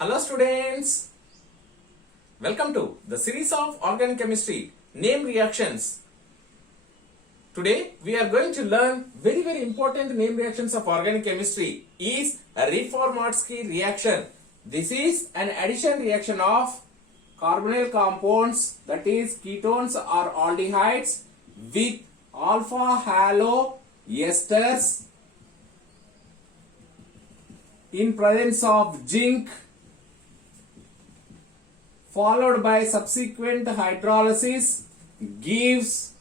Hello students, welcome to the series of organic chemistry name reactions. Today we are going to learn very important name reactions of organic chemistry is a Reformatsky reaction. This is an addition reaction of carbonyl compounds, that is ketones or aldehydes, with alpha halo esters in presence of zinc, followed by subsequent hydrolysis gives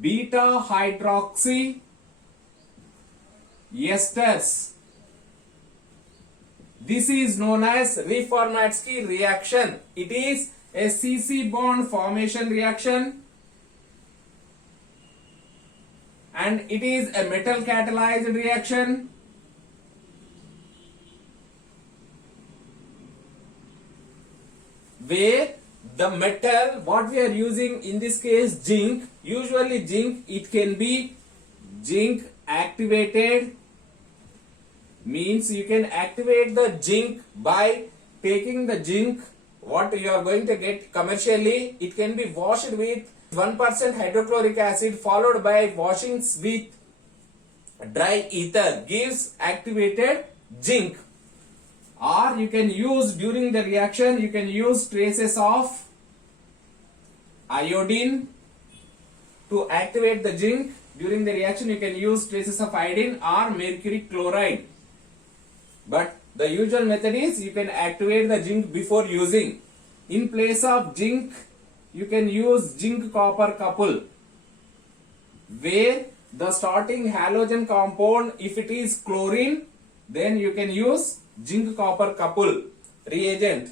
beta hydroxy esters. This is known as Reformatsky reaction. It is a CC bond formation reaction and it is a metal catalyzed reaction. Where the metal, what we are using in this case, zinc, usually zinc, it can be zinc activated, means you can activate the zinc by taking the zinc, what you are going to get commercially, it can be washed with 1% hydrochloric acid followed by washings with dry ether, gives activated zinc. Or you can use during the reaction, you can use traces of iodine to activate the zinc. During the reaction, you can use traces of iodine or mercury chloride. But the usual method is you can activate the zinc before using. In place of zinc, you can use zinc copper couple, where the starting halogen compound, if it is chlorine, then you can use zinc copper couple reagent.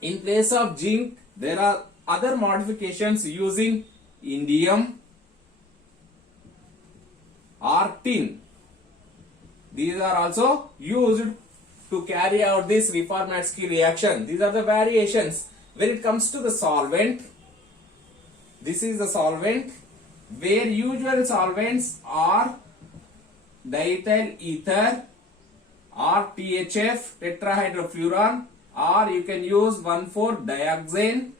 In place of zinc, there are other modifications using indium or tin. These are also used to carry out this Reformatsky reaction. These are the variations. When it comes to the solvent, this is the solvent, where usual solvents are diethyl ether or THF, tetrahydrofuran, or you can use 1,4-dioxane.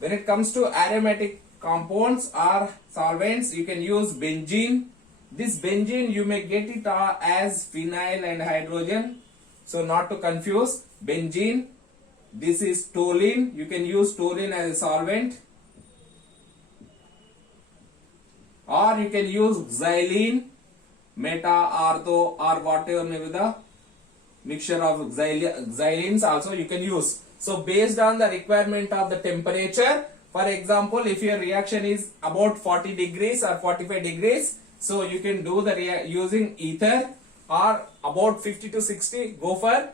When it comes to aromatic compounds or solvents, you can use benzene. This benzene you may get it as phenyl and hydrogen, so not to confuse benzene. This is toluene, you can use toluene as a solvent, or you can use xylene, meta, ortho, or whatever may be the mixture of xylenes also you can use. So based on the requirement of the temperature, for example, if your reaction is about 40 degrees or 45 degrees, so you can do the using ether, or about 50 to 60 go for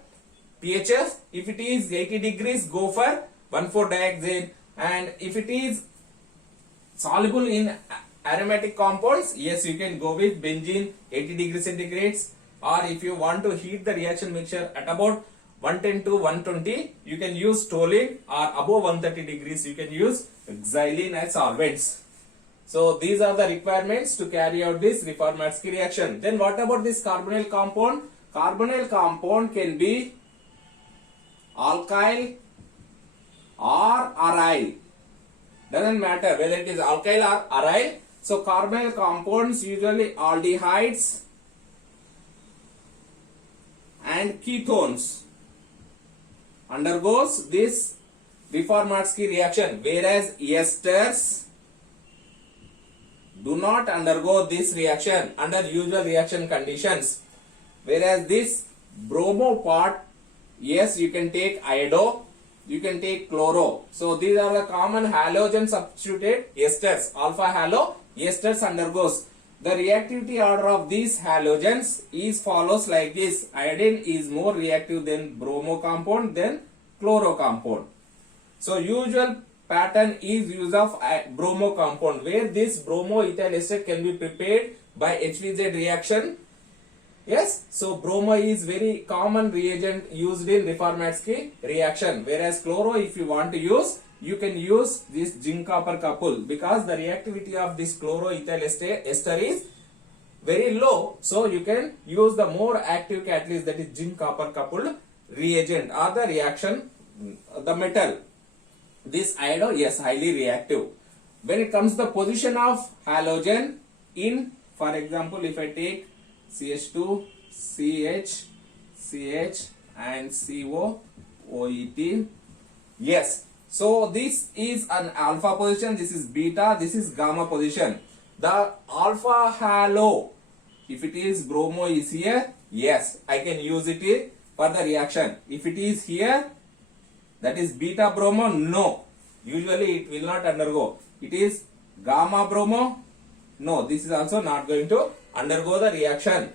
THF. If it is 80 degrees, go for 1,4-dioxane, and if it is soluble in aromatic compounds, yes, you can go with benzene 80 degrees centigrades, or if you want to heat the reaction mixture at about 110 to 120, you can use toluene, or above 130 degrees you can use xylene as solvents. So these are the requirements to carry out this Reformatsky reaction. Then what about this carbonyl compound? Carbonyl compound can be alkyl or aryl, doesn't matter whether it is alkyl or aryl. So carbonyl compounds, usually aldehydes and ketones, undergoes this Reformatsky reaction, whereas esters do not undergo this reaction under usual reaction conditions. Whereas this bromo part, yes, you can take iodo, you can take chloro. So these are the common halogen substituted esters. Alpha halo esters undergoes. The reactivity order of these halogens is follows like this. Iodine is more reactive than bromo compound than chloro compound. So usual pattern is use of bromo compound, where this bromo ethyl ester can be prepared by HVZ reaction. Yes, so bromo is very common reagent used in Reformatsky reaction, whereas chloro, if you want to use, you can use this zinc copper couple, because the reactivity of this chloroethyl ester is very low, so you can use the more active catalyst, that is zinc copper coupled reagent or the reaction, the metal. This iodo, yes, highly reactive. When it comes to the position of halogen in, for example, if I take CH2, CH, CH and CO, OET, yes. So this is an alpha position, this is beta, this is gamma position. The alpha halo, if it is bromo is here, yes, I can use it for the reaction. If it is here, that is beta bromo, no. Usually it will not undergo. It is gamma bromo, no. This is also not going to undergo the reaction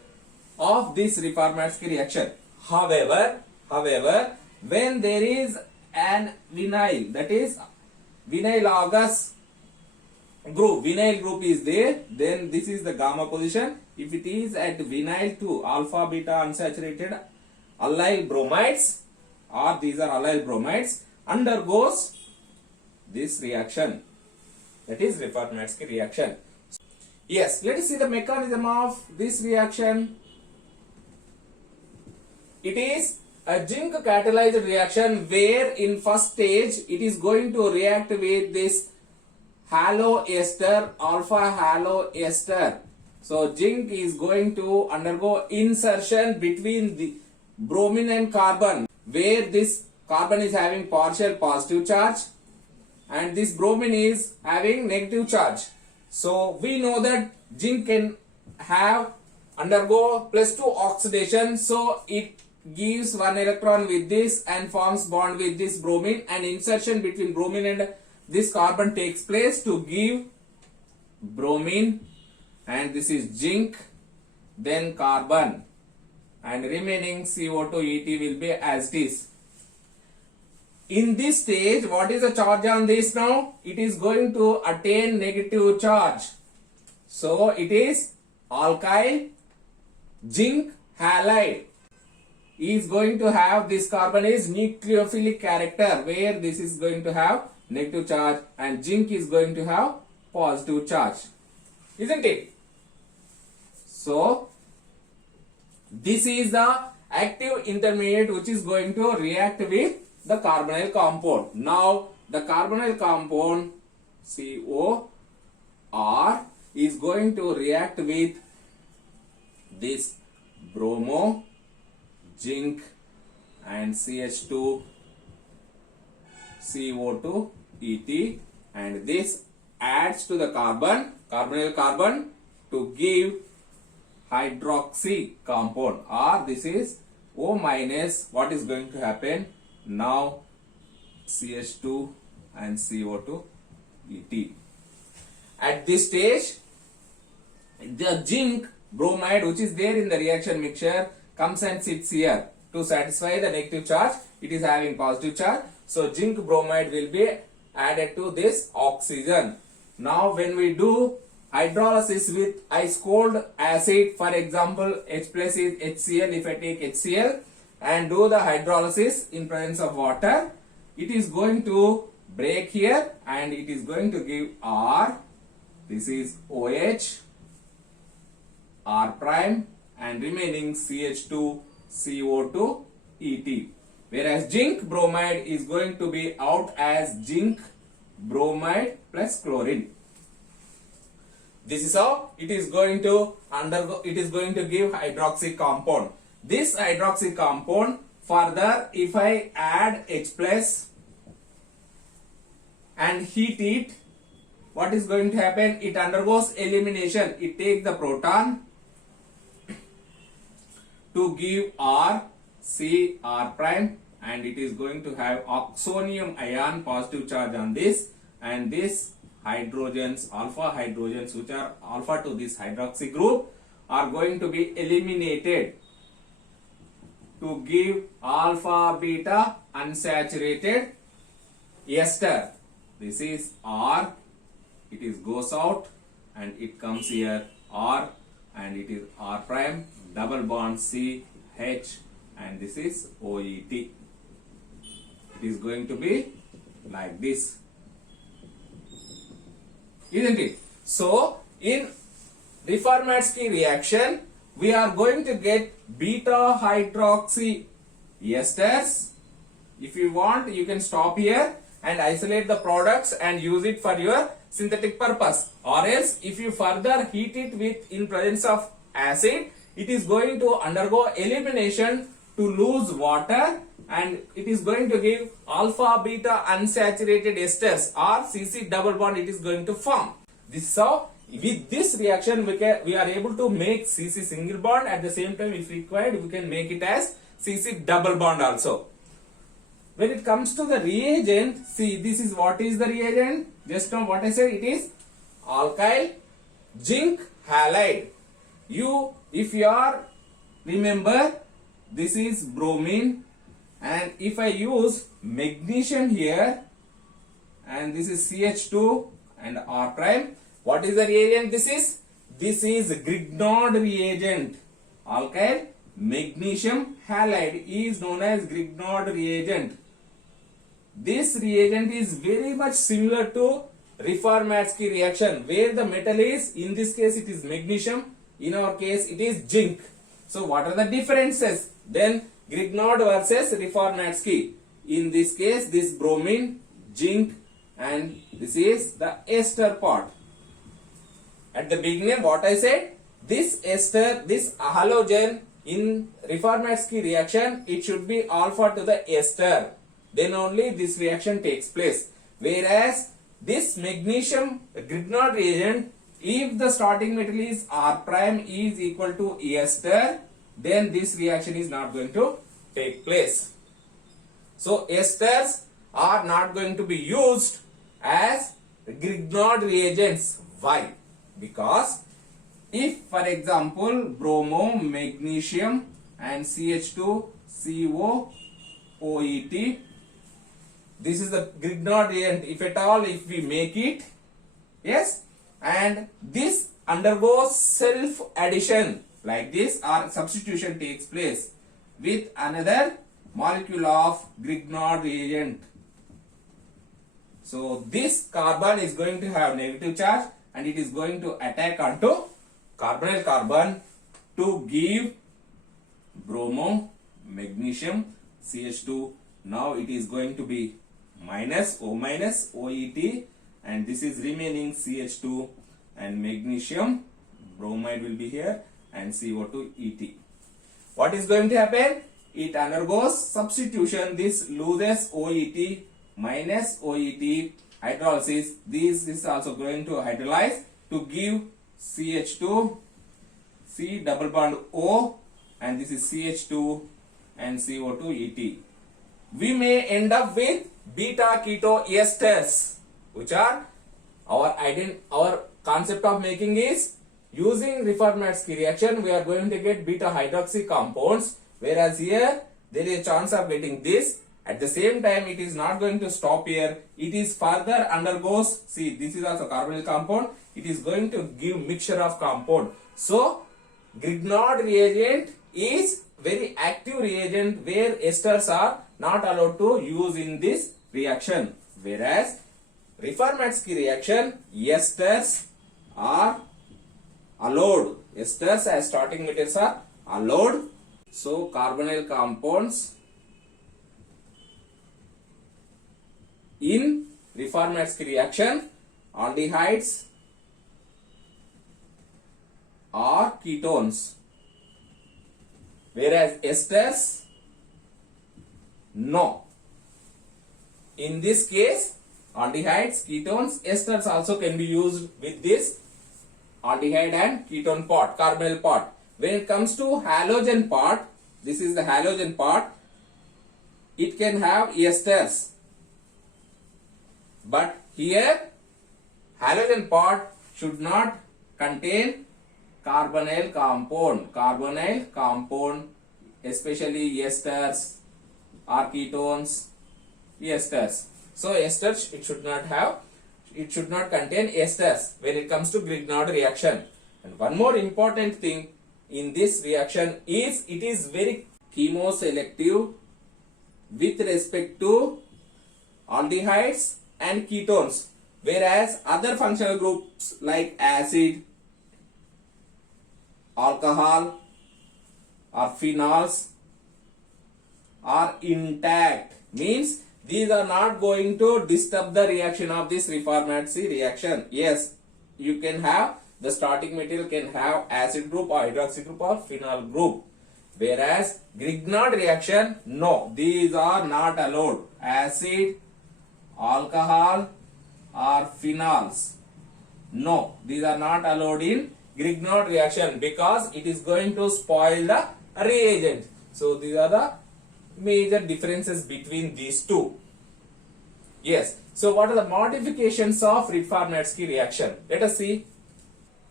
of this Reformatsky reaction. However, when there is an vinyl, that is vinylogous group, vinyl group is there, then this is the gamma position. If it is at vinyl 2 alpha beta unsaturated allyl bromides, or these are allyl bromides, undergoes this reaction, that is Reformatsky reaction. Yes, let us see the mechanism of this reaction. It is a zinc catalyzed reaction where in first stage it is going to react with this halo ester, alpha halo ester. So zinc is going to undergo insertion between the bromine and carbon, where this carbon is having partial positive charge and this bromine is having negative charge. So we know that zinc can undergo +2 oxidation, so it gives one electron with this and forms bond with this bromine, and insertion between bromine and this carbon takes place to give bromine, and this is zinc, then carbon, and remaining CO2 ET will be as it is. In this stage, what is the charge on this now? It is going to attain negative charge. So it is alkyl zinc halide is going to have, this carbon is nucleophilic character, where this is going to have negative charge and zinc is going to have positive charge, isn't it? So this is the active intermediate which is going to react with the carbonyl compound. Now the carbonyl compound COR is going to react with this bromo, zinc and CH2, CO2 ET, and this adds to the carbonyl carbon to give hydroxy compound, or this is O minus. What is going to happen now? CH2 and CO2 ET. At this stage, the zinc bromide which is there in the reaction mixture comes and sits here to satisfy the negative charge. It is having positive charge, so zinc bromide will be added to this oxygen. Now when we do hydrolysis with ice cold acid, for example H plus is HCl, if I take HCl and do the hydrolysis in presence of water, it is going to break here and it is going to give R, this is OH, R prime, and remaining CH2, CO2 ET. Whereas zinc bromide is going to be out as zinc bromide plus chlorine. This is how it is going to undergo, it is going to give hydroxy compound. This hydroxy compound, further if I add H plus and heat it, what is going to happen? It undergoes elimination. It takes the proton to give R, C, R prime, and it is going to have oxonium ion positive charge on this, and this hydrogens, alpha hydrogens which are alpha to this hydroxy group are going to be eliminated to give alpha beta unsaturated ester. This is R, it is goes out and it comes here R, and it is R prime, double bond C, H, and this is OET. It is going to be like this, isn't it? So in Reformatsky reaction we are going to get beta hydroxy esters. If you want, you can stop here and isolate the products and use it for your synthetic purpose. Or else, if you further heat it with in presence of acid, it is going to undergo elimination to lose water, and it is going to give alpha beta unsaturated esters or CC double bond it is going to form. This is how with this reaction we are able to make CC single bond. At the same time, if required, we can make it as CC double bond also. When it comes to the reagent, see, this is what is the reagent. Just now what I said, it is alkyl zinc halide. If you are remember, this is bromine, and if I use magnesium here, and this is CH2 and R prime, what is the reagent? This is Grignard reagent. Alkyl magnesium halide is known as Grignard reagent. This reagent is very much similar to Riffarmatsky reaction, where the metal is, in this case it is magnesium, in our case it is zinc. So what are the differences? Then Grignard versus Riffarmatsky. In this case, this bromine, zinc, and this is the ester part. At the beginning, what I said, this ester, this halogen in Riffarmatsky reaction, it should be alpha to the ester. Then only this reaction takes place. Whereas this magnesium Grignard reagent, if the starting metal is R prime is equal to ester, then this reaction is not going to take place. So esters are not going to be used as Grignard reagents. Why? Because if, for example, bromo, magnesium and CH2, CO, OET, this is the Grignard reagent. If at all, if we make it, yes, and this undergoes self addition like this, or substitution takes place with another molecule of Grignard reagent. So this carbon is going to have negative charge, and it is going to attack onto carbonyl carbon to give bromo, magnesium, CH2. Now it is going to be minus, O minus, OET, and this is remaining CH2 and magnesium, bromide will be here, and CO2 ET. What is going to happen? It undergoes substitution. This loses OET minus OET, hydrolysis. This is also going to hydrolyze to give CH2, C double bond O, and this is CH2 and CO2 ET. We may end up with beta keto esters, which are our concept of making is using Riffarmatsky reaction. We are going to get beta hydroxy compounds, whereas here there is a chance of getting this. At the same time, it is not going to stop here. It is further undergoes. See, this is also carbonyl compound. It is going to give mixture of compound. So Grignard reagent is very active reagent where esters are not allowed to use in this reaction, whereas Riffarmatsky reaction, esters are allowed. Esters as starting metals are allowed. So carbonyl compounds in Riffarmatsky reaction, aldehydes are ketones, whereas esters, no. In this case, aldehydes, ketones, esters also can be used with this aldehyde and ketone part, carbonyl part. When it comes to halogen part, this is the halogen part, it can have esters. But here, halogen part should not contain carbonyl compound, especially esters or ketones, esters. So esters it should not contain esters when it comes to Grignard reaction. And one more important thing in this reaction is it is very chemoselective with respect to aldehydes and ketones, whereas other functional groups like acid, alcohol or phenols are intact. Means these are not going to disturb the reaction of this reformatory reaction. Yes, you can have the starting material can have acid group or hydroxy group or phenol group. Whereas Grignard reaction, no, these are not allowed. Acid, alcohol or phenols. No, these are not allowed in Grignard reaction because it is going to spoil the reagent. So these are the major differences between these two. Yes. So what are the modifications of Reformatsky reaction? Let us see.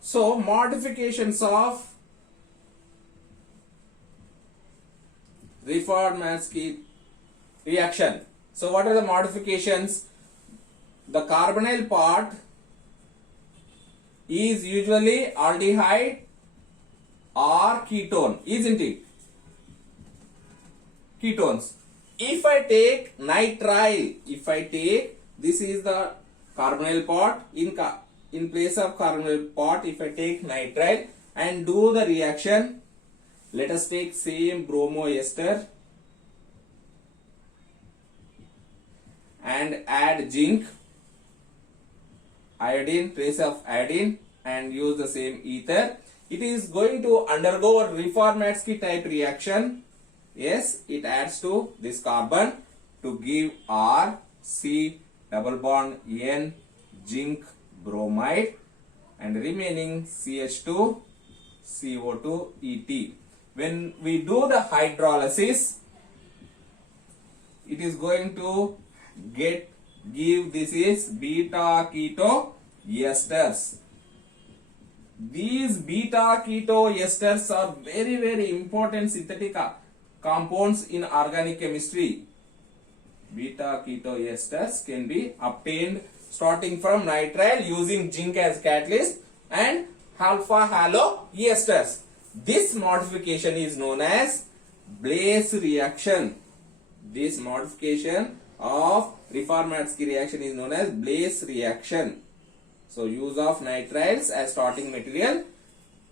So modifications of Reformatsky reaction. So what are the modifications? The carbonyl part is usually aldehyde or ketone, isn't it? Ketones. If I take nitrile, this is the carbonyl part, in place of carbonyl part, if I take nitrile and do the reaction, let us take same bromo ester and add zinc, iodine, trace of iodine, and use the same ether. It is going to undergo a Reformatsky type reaction. Yes, it adds to this carbon to give R, C, double bond N, zinc, bromide, and remaining CH2, CO2, ET. When we do the hydrolysis, it is going to give this is beta keto esters. These beta keto esters are very, very important synthetic compounds in organic chemistry. Beta keto esters can be obtained starting from nitrile using zinc as catalyst and alpha halo esters. This modification is known as Blaise reaction. This modification of Reformatsky reaction is known as Blaise reaction. So use of nitriles as starting material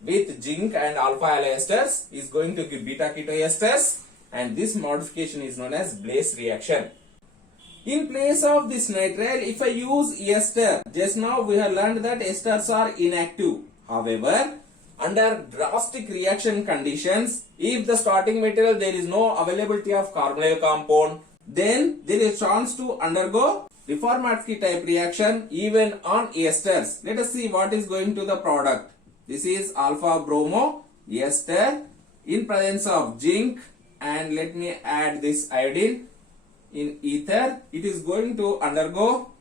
with zinc and alpha halo esters is going to give beta keto esters, and this modification is known as Blaise reaction. In place of this nitrile, if I use ester, just now we have learned that esters are inactive. However, under drastic reaction conditions, if the starting material there is no availability of carbonyl compound, then there is chance to undergo Reformatsky type reaction even on esters. Let us see what is going to the product. This is alpha bromo ester in presence of zinc, and let me add this iodine in ether. It is going to undergo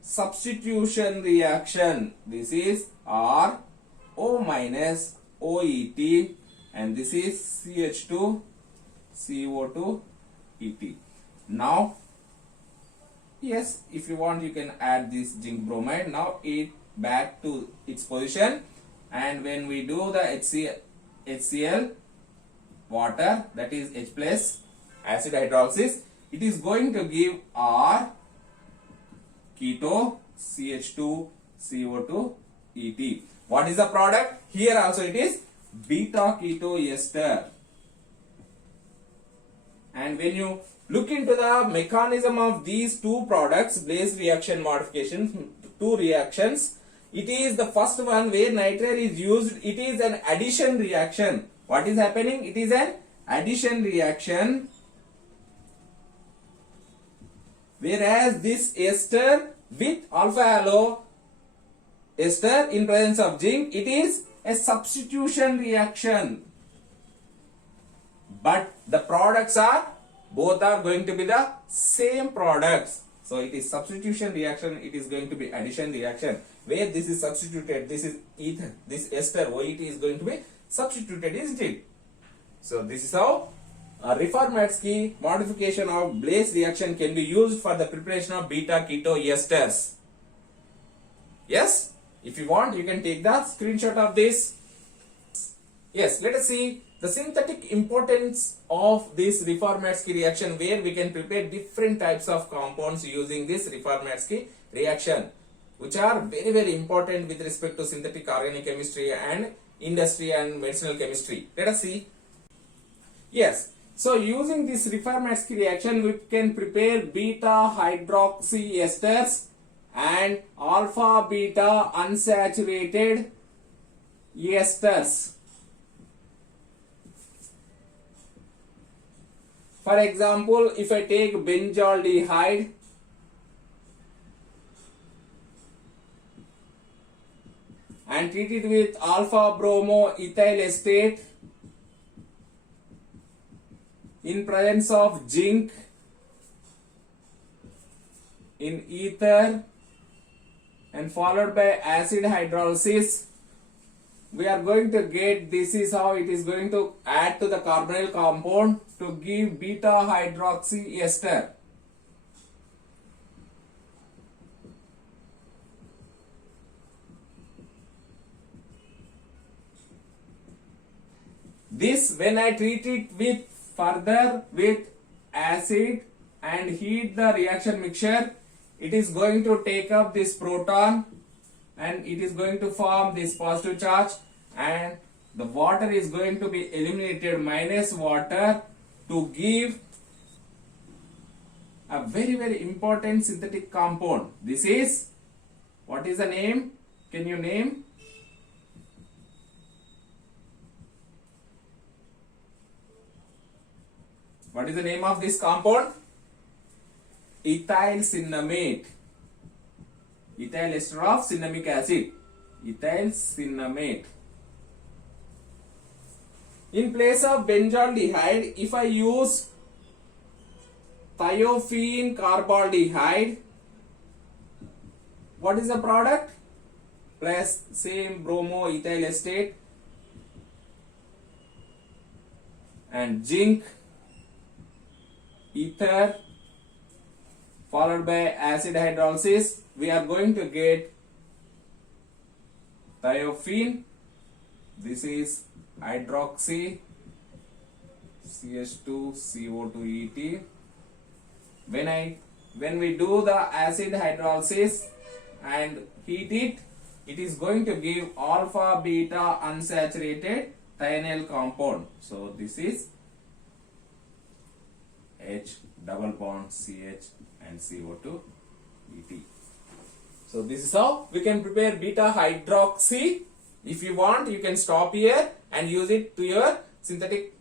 substitution reaction. This is R O minus OET, and this is CH2 CO2 ET. Now, yes, if you want you can add this zinc bromide. Now it back to its position, and when we do the HCl water, that is H plus acid hydrolysis, it is going to give R keto CH2 CO2 ET. What is the product? Here also it is beta keto ester. And when you look into the mechanism of these two products, Blaise reaction modification, two reactions, it is the first one where nitrile is used. It is an addition reaction. What is happening? It is an addition reaction. Whereas this ester with alpha halo ester in presence of zinc, it is a substitution reaction. But the products are, both are going to be the same products. So it is substitution reaction, it is going to be addition reaction. Where this is substituted, this is ether, this ester OET is going to be substituted, isn't it? So this is how a Reformatsky modification of Blaise reaction can be used for the preparation of beta keto esters. Yes, if you want you can take the screenshot of this. Yes, let us see the synthetic importance of this Reformatsky reaction, where we can prepare different types of compounds using this Reformatsky reaction, which are very, very important with respect to synthetic organic chemistry and industry and medicinal chemistry. Let us see. Yes, So using this Riffer-Matsky reaction, we can prepare beta hydroxy esters and alpha beta unsaturated esters. For example, if I take benzaldehyde and treat it with alpha bromo ethyl acetate in presence of zinc in ether and followed by acid hydrolysis, we are going to get, this is how it is going to add to the carbonyl compound to give beta hydroxy ester. This, when I treat it with further with acid and heat the reaction mixture, it is going to take up this proton and it is going to form this positive charge, and the water is going to be eliminated minus water to give a very important synthetic compound. This is, what is the name? Can you name? What is the name of this compound? Ethyl cinnamate. Ethyl ester of cinnamic acid. Ethyl cinnamate. In place of benzaldehyde, if I use thiophene carbaldehyde, what is the product? Plus same bromo ethyl acetate and zinc, ether followed by acid hydrolysis, we are going to get thiophene. This is hydroxy CH2CO2 ET. When we do the acid hydrolysis and heat it, it is going to give alpha beta unsaturated thionyl compound. So this is H double bond CH and CO2 ET. So this is how we can prepare beta hydroxy. If you want, you can stop here and use it to your synthetic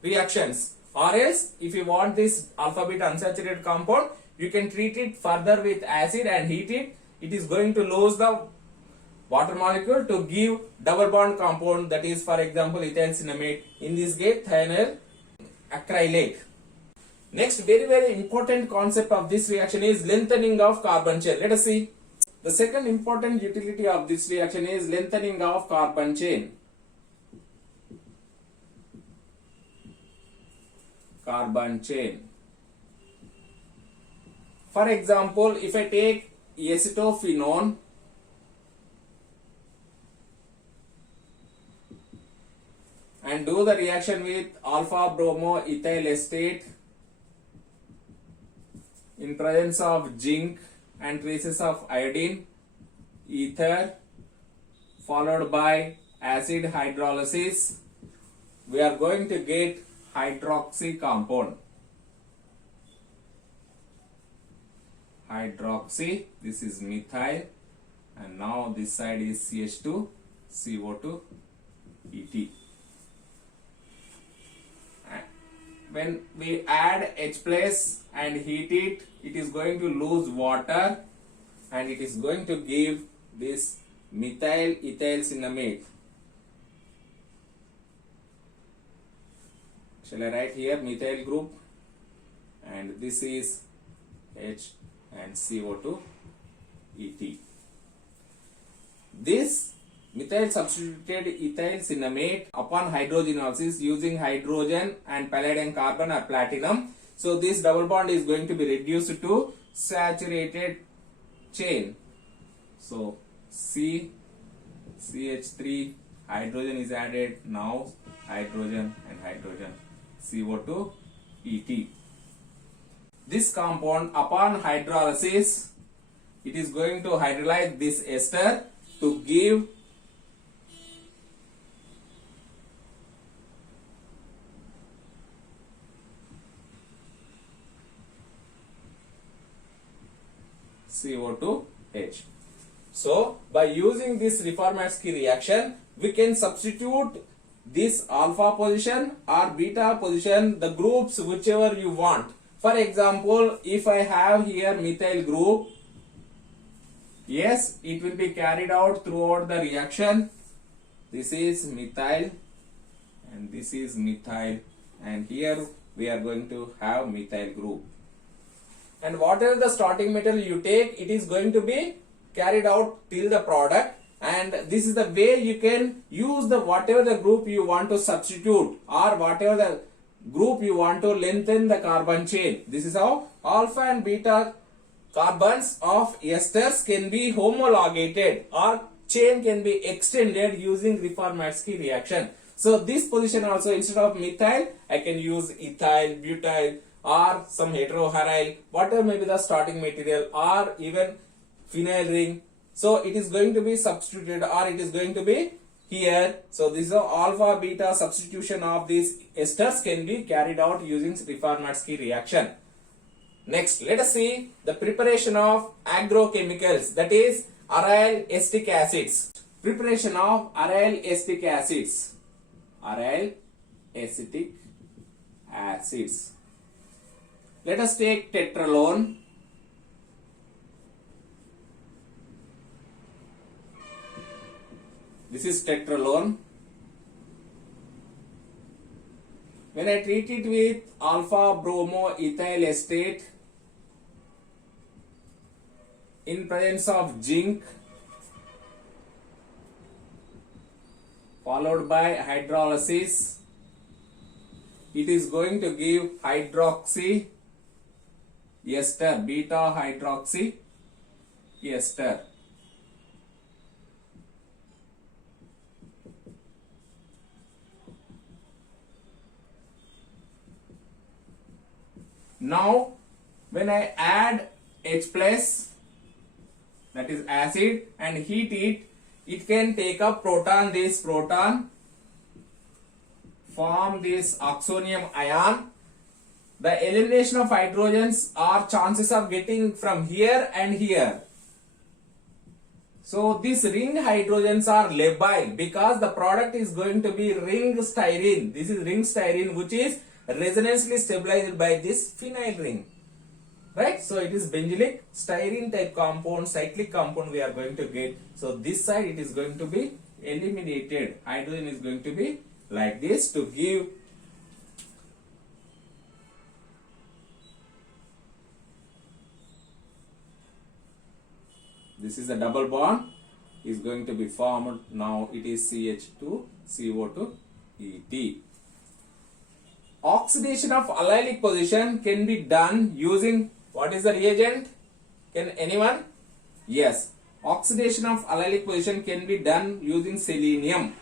reactions, or else if you want this alpha beta unsaturated compound, you can treat it further with acid and heat it. It is going to lose the water molecule to give double bond compound, that is, for example, ethyl cinnamate, in this case thionyl acrylate. Next, very important concept of this reaction is lengthening of carbon chain. Let us see. The second important utility of this reaction is lengthening of carbon chain. Carbon chain. For example, if I take acetophenone and do the reaction with alpha bromo ethyl acetate in presence of zinc and traces of iodine, ether followed by acid hydrolysis, we are going to get hydroxy compound. Hydroxy, this is methyl, and now this side is CH2CO2 ET. When we add H plus and heat it, it is going to lose water and it is going to give this methyl ethyl cinnamate. Shall I write here methyl group, and this is H and CO2 ET. This methyl substituted ethyl cinnamate upon hydrogenolysis using hydrogen and palladium carbon or platinum. So this double bond is going to be reduced to saturated chain. So CH3 hydrogen is added, now hydrogen and hydrogen, CO2 ET. This compound upon hydrolysis, it is going to hydrolyze this ester to give CO2H. So by using this Reformatsky reaction, we can substitute this alpha position or beta position, the groups whichever you want. For example, if I have here methyl group, yes, it will be carried out throughout the reaction. This is methyl and this is methyl, and here we are going to have methyl group. And whatever the starting material you take, it is going to be carried out till the product, and this is the way you can use the whatever the group you want to substitute or whatever the group you want to lengthen the carbon chain. This is how alpha and beta carbons of esters can be homologated or chain can be extended using Reformatsky reaction. So this position also, instead of methyl, I can use ethyl, butyl or some heteroaryl, whatever may be the starting material, or even phenyl ring. So it is going to be substituted or it is going to be here. So this is alpha beta substitution of these esters can be carried out using Reformatsky reaction. Next, let us see the preparation of agrochemicals, that is aryl acetic acids. Preparation of aryl acetic acids. Aryl acetic acids. Let us take tetralone. This is tetralone. When I treat it with alpha bromoethyl acetate in presence of zinc followed by hydrolysis, it is going to give hydroxy ester, beta hydroxy ester. Now when I add H plus, that is acid, and heat it, it can take up proton, this proton, form this oxonium ion. The elimination of hydrogens are chances of getting from here and here. So these ring hydrogens are labile because the product is going to be ring styrene. This is ring styrene which is resonantly stabilized by this phenyl ring. Right? So it is benzylic styrene type compound, cyclic compound we are going to get. So this side it is going to be eliminated. Hydrogen is going to be like this to give this is a double bond is going to be formed. Now it is CH2 CO2 ET. Oxidation of allylic position can be done using what is the reagent? Can anyone? Yes. Oxidation of allylic position can be done using selenium.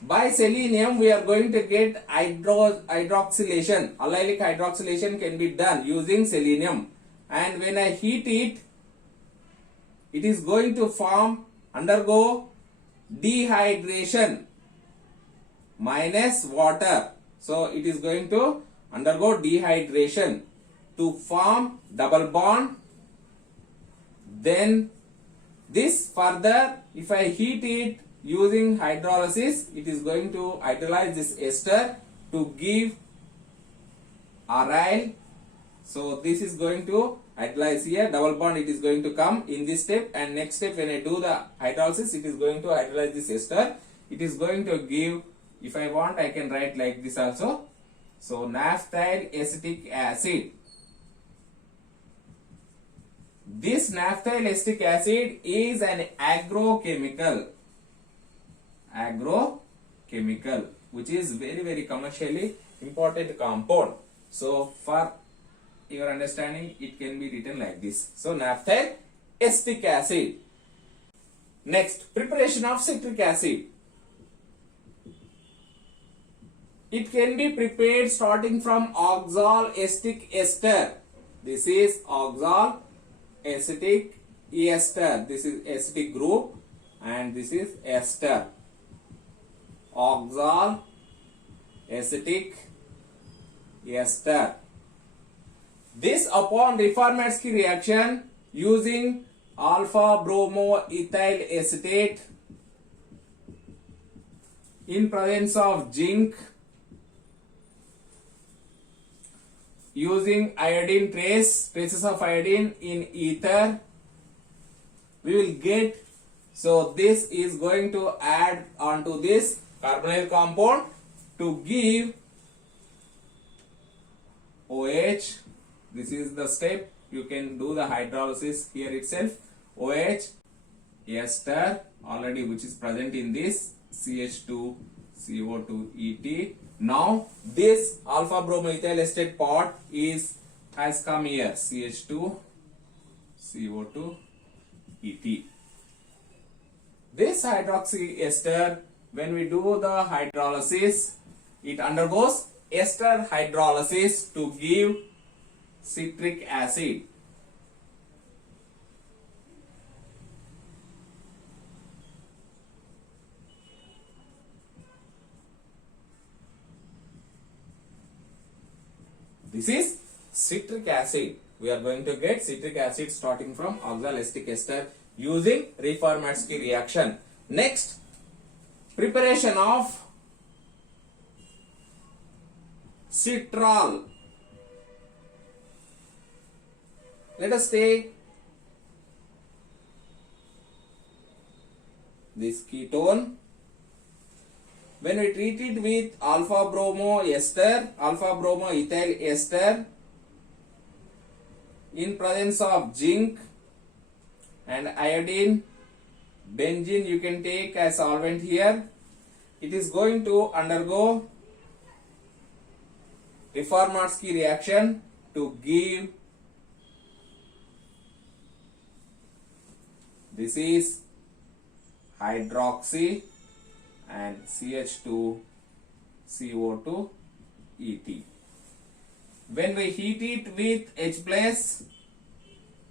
By selenium we are going to get hydroxylation. Allylic hydroxylation can be done using selenium. And when I heat it, it is going to undergo dehydration minus water. So it is going to undergo dehydration to form double bond. Then this further, if I heat it using hydrolysis, it is going to hydrolyze this ester to give aryl. So this is going to hydrolyze here, double bond it is going to come in this step, and next step when I do the hydrolysis, it is going to hydrolyze this ester. It is going to give, if I want I can write like this also. So naphthyl acetic acid. This naphthyl acetic acid is an agrochemical which is very commercially important compound. So for your understanding it can be written like this. So naphthyl acetic acid. Next, preparation of citric acid. It can be prepared starting from oxaloacetic ester. This is oxaloacetic ester. This is acetic group and this is ester. Oxaloacetic ester. This upon Reformatsky reaction using alpha bromoethyl acetate in presence of zinc, using iodine traces of iodine in ether, we will get, so this is going to add onto this carbonyl compound to give OH. This is the step. You can do the hydrolysis here itself. OH ester already, which is present in this CH2 CO2 ET. Now this alpha bromoethyl acetate part has come here, CH2 CO2 ET. This hydroxy ester, when we do the hydrolysis, it undergoes ester hydrolysis to give citric acid. This is citric acid. We are going to get citric acid starting from oxaloacetic ester using Reformatsky reaction. Next, preparation of citral. Let us take this ketone. When we treat it with alpha bromoethyl ester in presence of zinc and iodine, benzene you can take as solvent here, it is going to undergo Reformatsky reaction to give, this is hydroxy and CH2 CO2 ET. When we heat it with H+,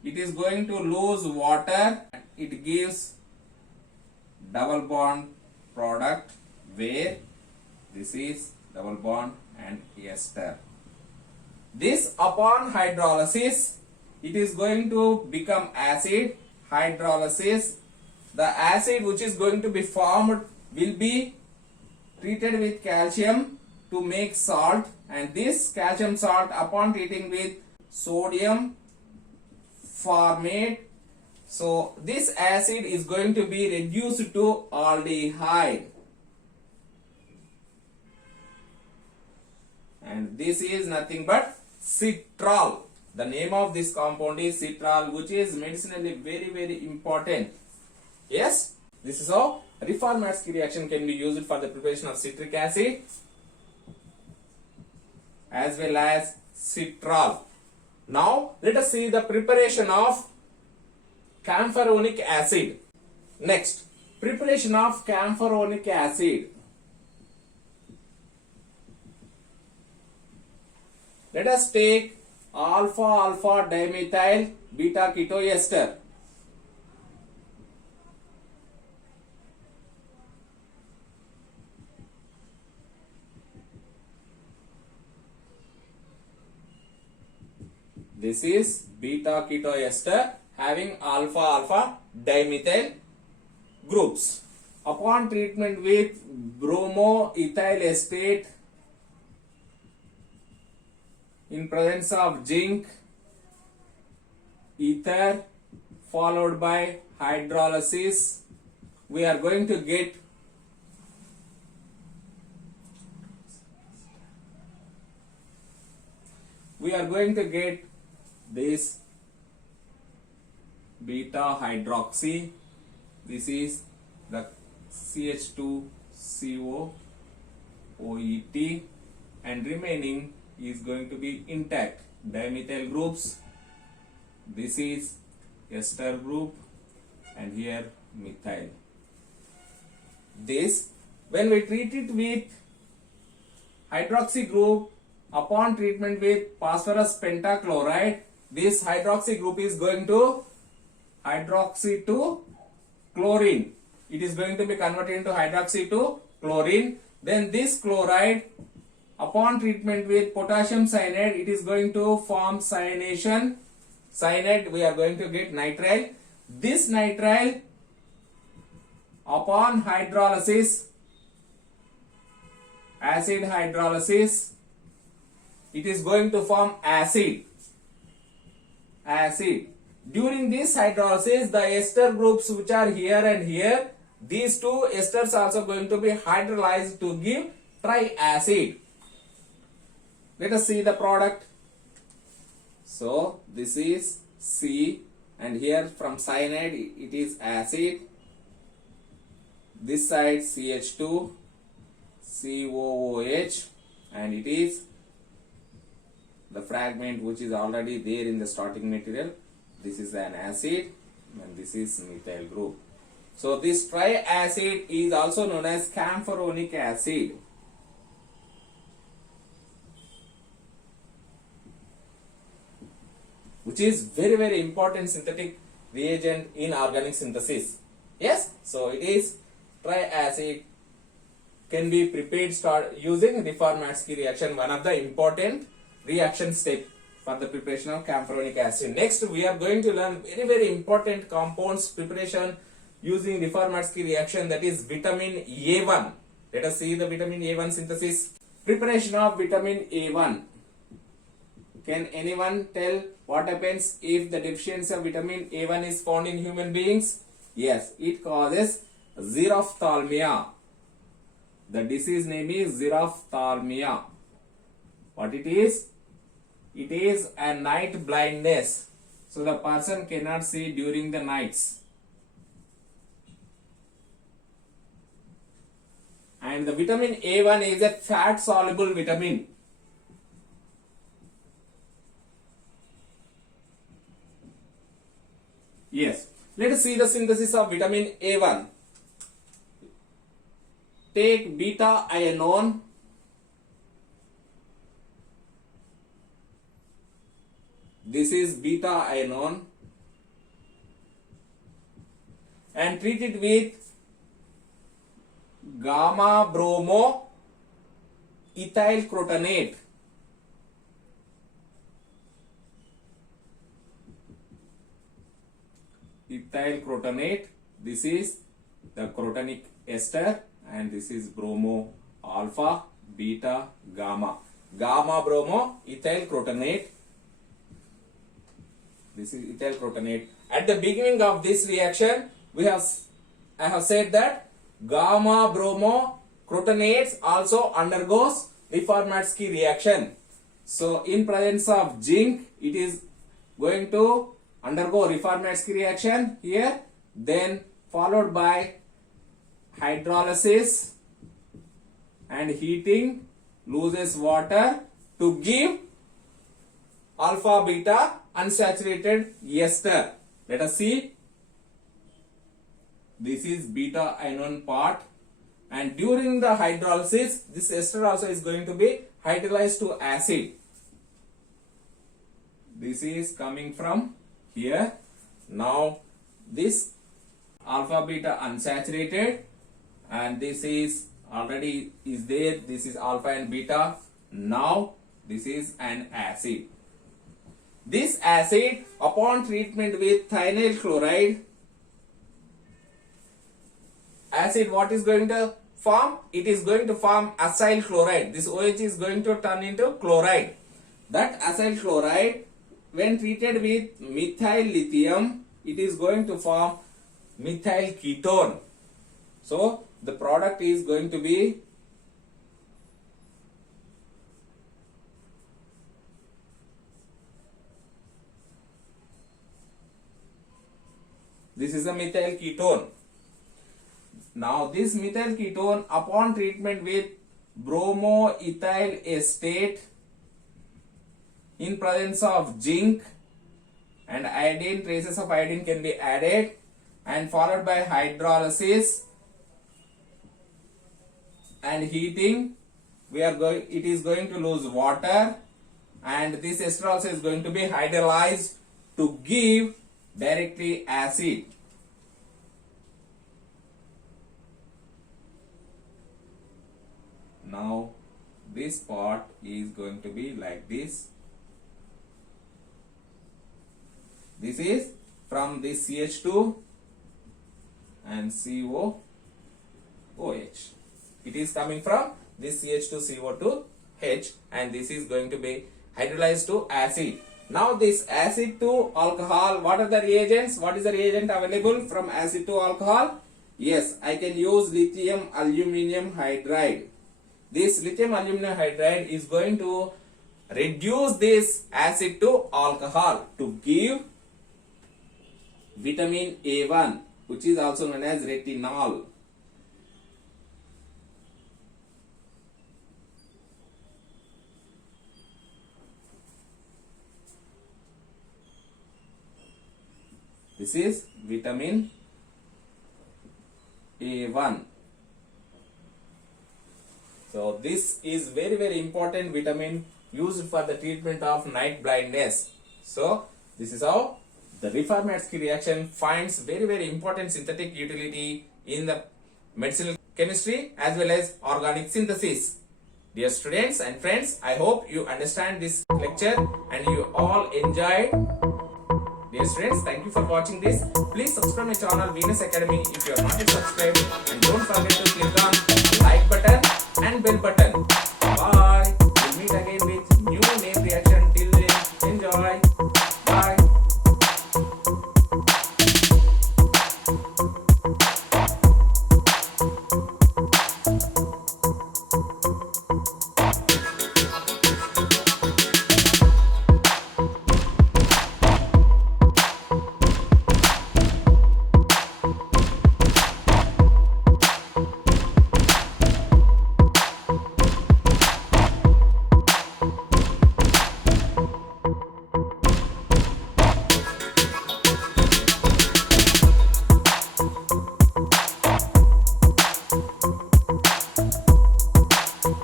it is going to lose water. It gives double bond product where this is double bond and ester. This upon hydrolysis, it is going to become acid. Hydrolysis, the acid which is going to be formed will be treated with calcium to make salt, and this calcium salt upon treating with sodium formate, so this acid is going to be reduced to aldehyde, and this is nothing but citral. The name of this compound is citral, which is medicinally very, very important. Yes, this is how Reformatsky reaction can be used for the preparation of citric acid as well as citral. Now let us see the preparation of camphoronic acid. Next, preparation of camphoronic acid. Let us take alpha dimethyl beta ketoester. This is beta ketoester having alpha dimethyl groups. Upon treatment with bromoethyl acetate in presence of zinc, ether followed by hydrolysis, we are going to get this beta hydroxy. This is the CH2CO OET, and remaining is going to be intact dimethyl groups. This is ester group and here methyl. This, when we treat it with hydroxy group upon treatment with phosphorus pentachloride, this hydroxy group is going to hydroxy to chlorine. It is going to be converted into hydroxy to chlorine. Then this chloride upon treatment with potassium cyanide, it is going to form cyanation cyanide, we are going to get nitrile. This nitrile, upon hydrolysis, acid hydrolysis, it is going to form acid. During this hydrolysis, the ester groups which are here and here, these two esters also going to be hydrolyzed to give triacid. Let us see the product. So this is C, and here from cyanide it is acid. This side CH2, COOH, and it is the fragment which is already there in the starting material. This is an acid and this is methyl group. So this triacid is also known as camphoronic acid. Which is very important synthetic reagent in organic synthesis. Yes, so it is triacid, can be prepared using Reformatsky reaction, one of the important reaction step for the preparation of camphoronic acid. Next, we are going to learn very important compounds preparation using Reformatsky reaction, that is vitamin A1. Let us see the vitamin A1 synthesis. Preparation of vitamin A1. Can anyone tell what happens if the deficiency of vitamin A1 is found in human beings? Yes, it causes xerophthalmia. The disease name is xerophthalmia. What it is? It is a night blindness. So the person cannot see during the nights. And the vitamin A1 is a fat soluble vitamin. Yes. Let us see the synthesis of vitamin A1. Take beta ion. This is beta ion, and treat it with gamma bromo ethyl crotonate. Ethyl crotonate, this is the crotonic ester, and this is bromo alpha, beta, gamma. Gamma bromo ethyl crotonate. This is ethyl crotonate. At the beginning of this reaction, I have said that gamma bromo crotonates also undergoes Reformatsky reaction. So in presence of zinc, it is going to undergo Reformatsky reaction here, then followed by hydrolysis and heating, loses water to give alpha beta unsaturated ester. Let us see. This is beta ion part, and during the hydrolysis this ester also is going to be hydrolyzed to acid. This is coming from here. Now this alpha beta unsaturated, and this is already is there. This is alpha and beta. Now this is an acid. This acid, upon treatment with thionyl chloride, acid what is going to form? It is going to form acyl chloride. This OH is going to turn into chloride. That acyl chloride, when treated with methyl lithium, it is going to form methyl ketone. So the product is going to be this is a methyl ketone. Now this methyl ketone, upon treatment with bromoethyl acetate in presence of zinc and iodine, traces of iodine can be added, and followed by hydrolysis and heating, it is going to lose water, and this ester also is going to be hydrolyzed to give directly acid. Now this part is going to be like this. This is from this CH2 and COOH. It is coming from this CH2CO2H, and this is going to be hydrolyzed to acid. Now this acid to alcohol, what are the reagents? What is the reagent available from acid to alcohol? Yes, I can use lithium aluminum hydride. This lithium aluminum hydride is going to reduce this acid to alcohol to give vitamin A1, which is also known as retinol. This is vitamin A1. So this is very important vitamin used for the treatment of night blindness. So this is how the Reformatsky reaction finds very important synthetic utility in the medicinal chemistry as well as organic synthesis. Dear students and friends, I hope you understand this lecture and you all enjoyed. Dear students, thank you for watching this. Please subscribe my channel Venus Academy if you are not yet subscribed, and don't forget to click on like button and bell button. Bye. We'll meet again with